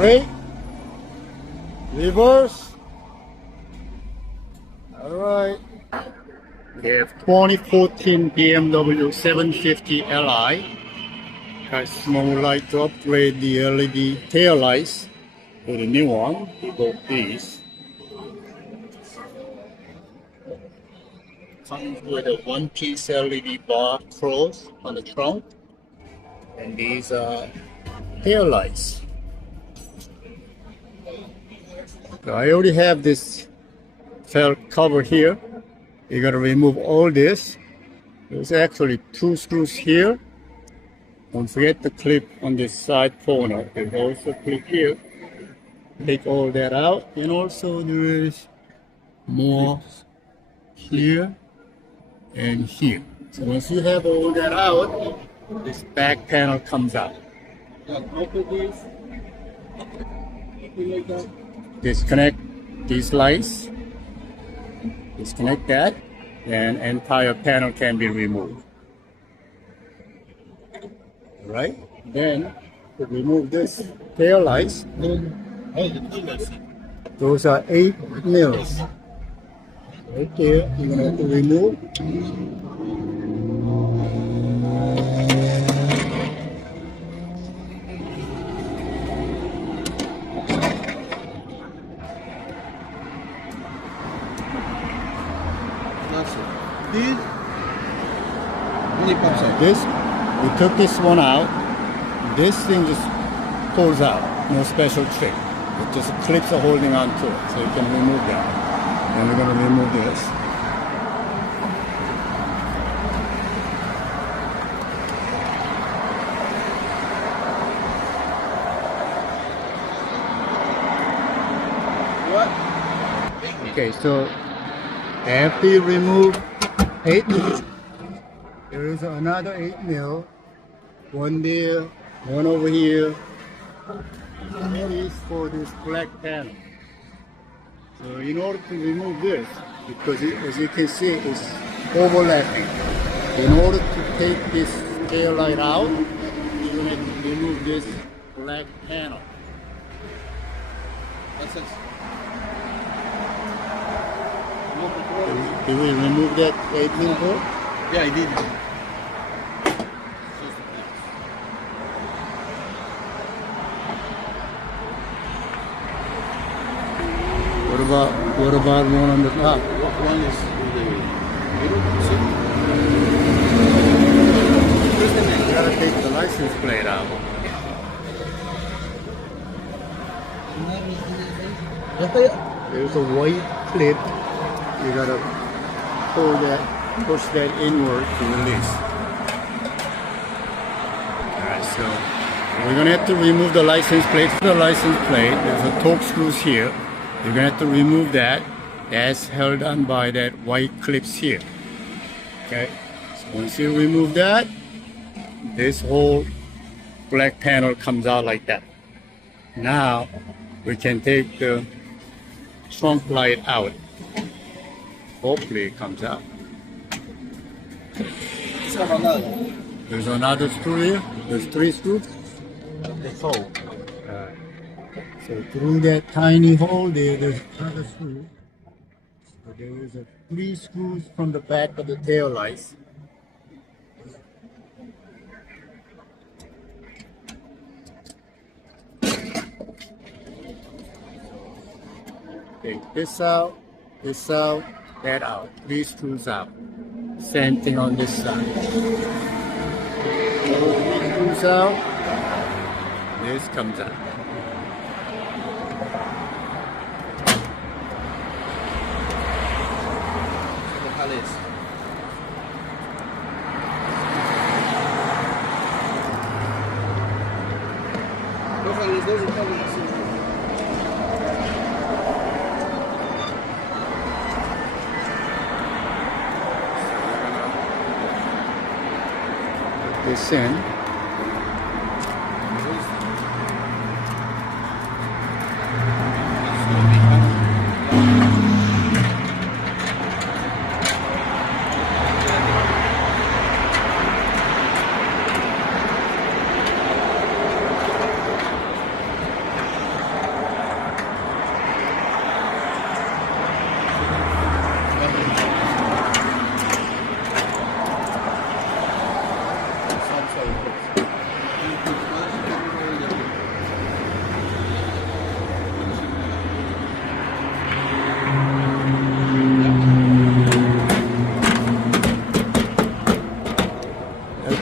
brake, reverse. Alright. We have 2014 BMW 750 Li. Has small light to upgrade the LED tail lights for the new one. We bought these. Comes with a one-piece LED bar cross on the trunk, and these are tail lights. So I already have this felt cover here. You gotta remove all this. There's actually 2 screws here. Don't forget the clip on this side corner. There's also a clip here. Take all that out, and also there is more here and here. So once you have all that out, this back panel comes out. Disconnect these lights. Disconnect that, and entire panel can be removed. Right? Then to remove this tail lights, those are 8 mils. Right there, you're gonna have to remove. This, we took this one out. This thing just pulls out. No special trick. It just clips are holding on to it, so you can remove that. And we're going to remove this. What? Okay, so after you remove 8 mil, there is another 8 mil. One there, one over here. That is for this black panel. So in order to remove this, because as you can see, it's overlapping. In order to take this tail light out, you're going to remove this black panel. What's this? Did we remove that 8 mil bolt? Yeah, I did. What about one on the top? One is in the middle. You gotta take the license plate out. There's a white clip. You gotta pull that, push that inward to release. Alright, so we're gonna have to remove the license plate. For the license plate, there's a torque screws here. You're gonna have to remove that. That's held on by that white clips here. Okay, so once you remove that, this whole black panel comes out like that. Now we can take the trunk light out. Hopefully it comes out. There's another screw here. There's 3 screws. That's all. So through that tiny hole there, there's another screw. So there is 3 screws from the back of the tail lights. Take this out, that out. 3 screws out. Same thing on this side. 3 screws out. This comes out. Put this in.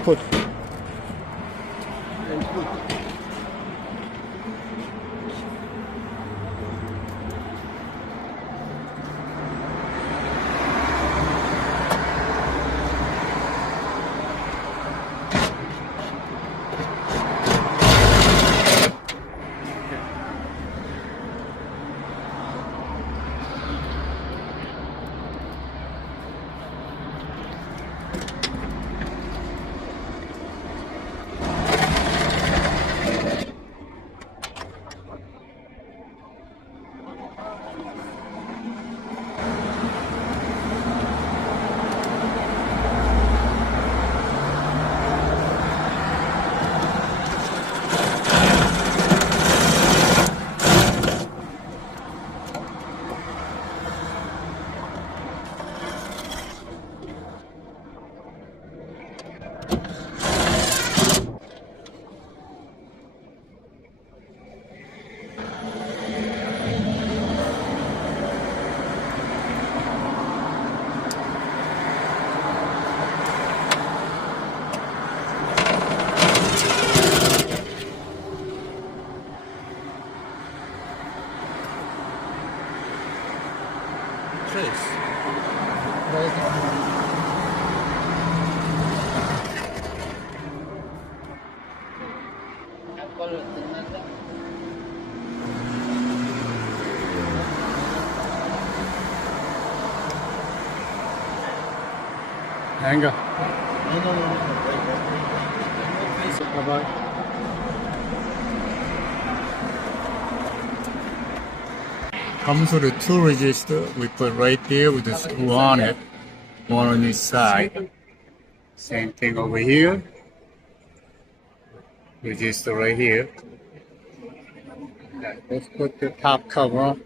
put. And put. Anger. No. Bye-bye. Comes with a 2 resistor we put right there with the screw on it, one on each side. Same thing over here. Resistor right here. Let's put the top cover on.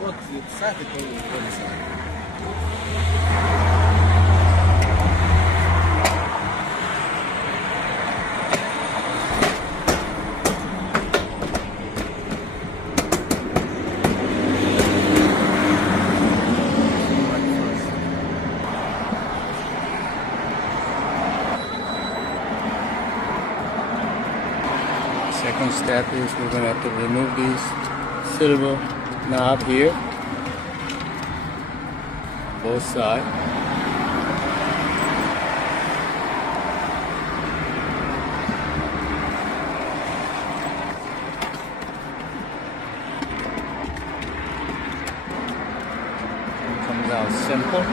What's the traffic on the one side? Second step is we're going to have to remove these silver knob here, both sides. It comes out simple.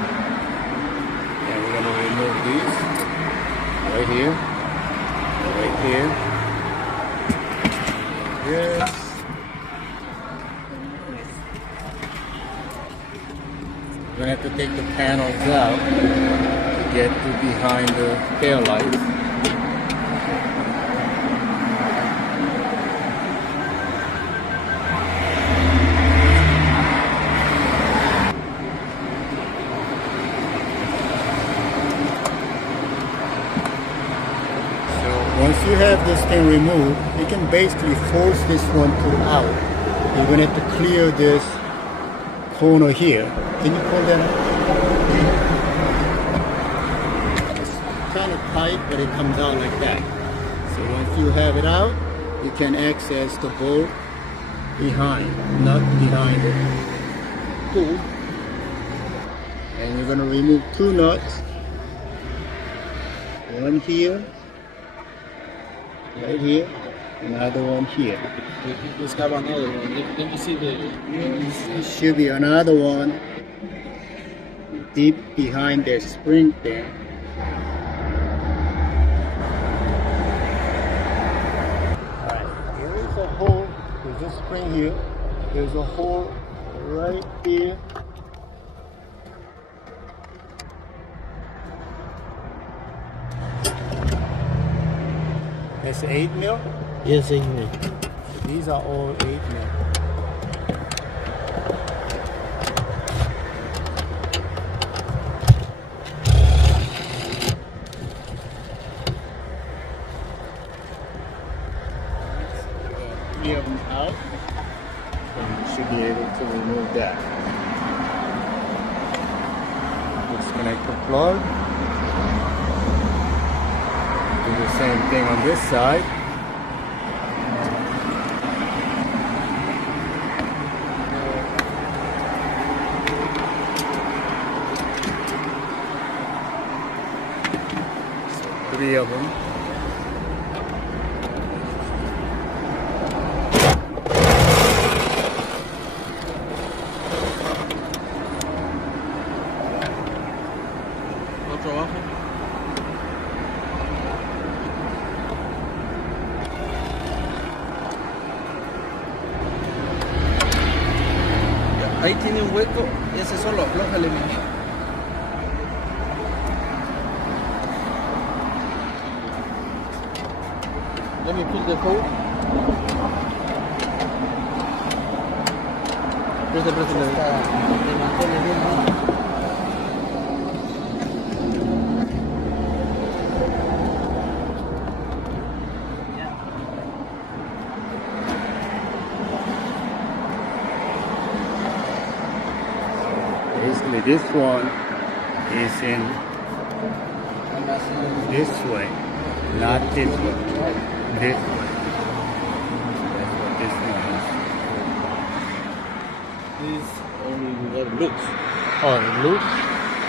And we're going to remove these right here, right here. Yes. We're going to have to take the panels out to get to behind the tail light. So once you have this thing removed, you can basically force this one to out. You're going to have to clear this corner here. Can you pull that up? It's kind of tight, but it comes out like that. So once you have it out, you can access the bolt behind, not behind it. Cool. And you're going to remove 2 nuts. One here, right here, another one here. Let's have another one. Let me see the. There should be another one deep behind the spring thing. Alright, here is a hole. There's a spring here. There's a hole right here. That's 8 mil? Yes, 8 mil. These are all 8 mil. be able to remove that. Disconnect the plug. Do the same thing on this side. So 3 of them. Otro abajo. Ahí tiene un hueco, ese solo aflójale, mi. Let me pull the hole. Manténle bien, ¿no? Basically, this one is in this way, not this way. This way. That's what this one is. This only got loose. Oh, loose?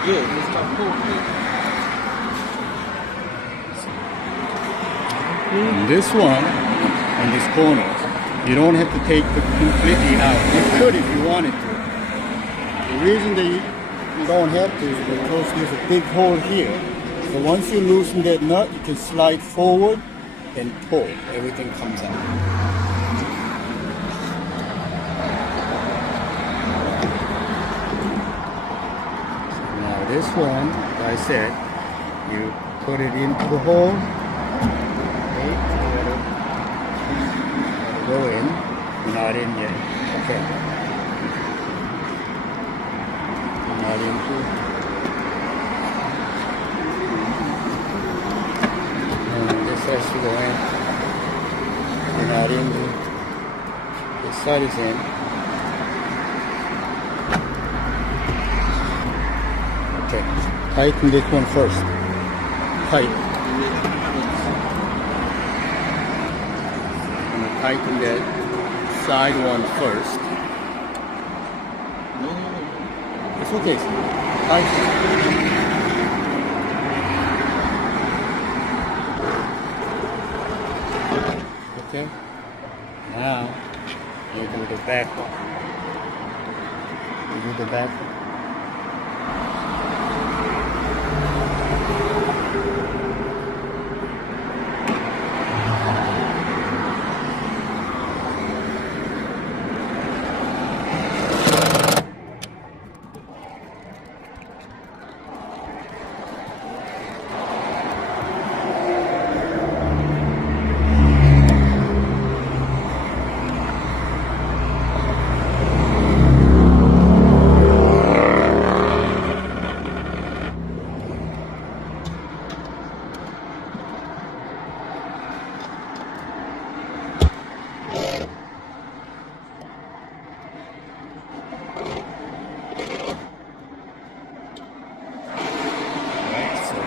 Yeah, this got pulled. And this one, and this corner, you don't have to take the completely out. You could if you wanted to. The reason that you don't have to is because there's a big hole here. So once you loosen that nut, you can slide forward and pull. Everything comes out. So now this one, like I said, you put it into the hole. Okay, gotta go in. You're not in yet. Okay. Not into. And this has to go in. You're not in. This side is in. Okay. Tighten this one first. Tight. I'm gonna tighten that side one first. It's okay. Okay. Now you do the back one. You do the back one.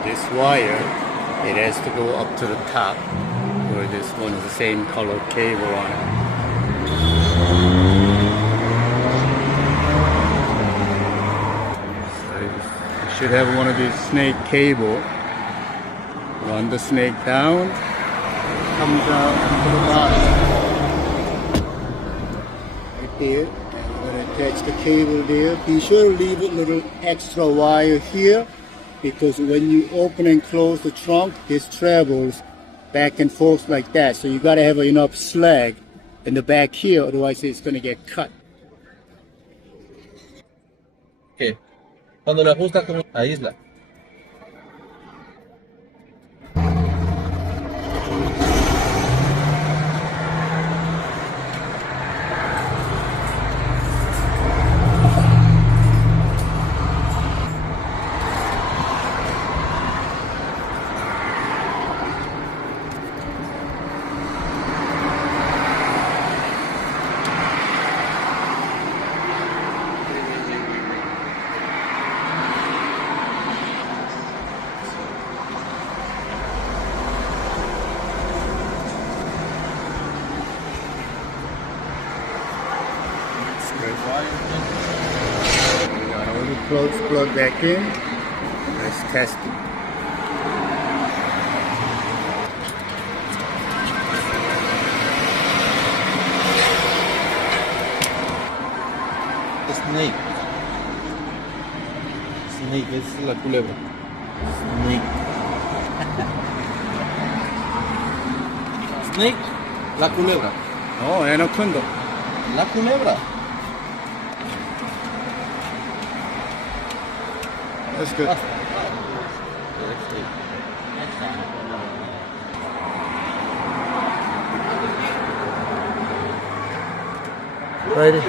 This wire, it has to go up to the top where this one is the same color cable on it. So you should have one of these snake cable. Run the snake down, comes out to the bottom. Right there. And we're going to attach the cable there. Be sure to leave a little extra wire here, because when you open and close the trunk, this travels back and forth like that. So you got to have enough slag in the back here, otherwise it's going to get cut. ¿Qué? Cuando lo ajustas, como aísla. Got all the plugs plugged back in. Let's test it. Snake. Snake, esa es la culebra. Snake. Snake, la culebra. Oh, anaconda. La culebra. That's good. Ready?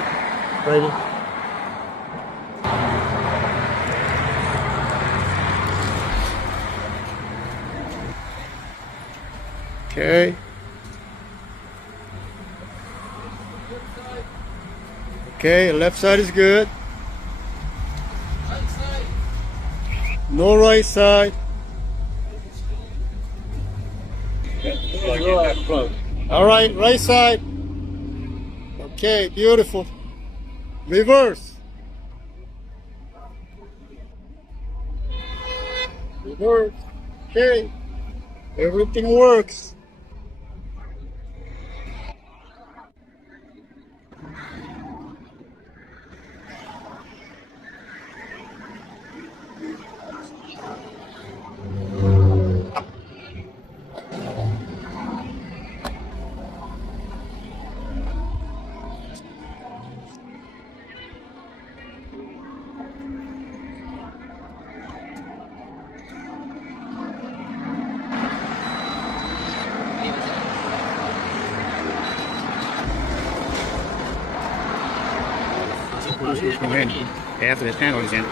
Ready? Okay. Okay, left side is good. No right side. All right, right side. Okay, beautiful. Reverse. Reverse. Okay. Everything works. After the tangle is in.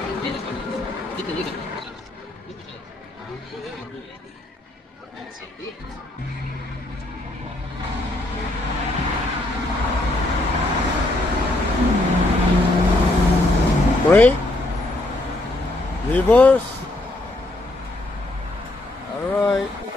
Brake. Reverse. All right.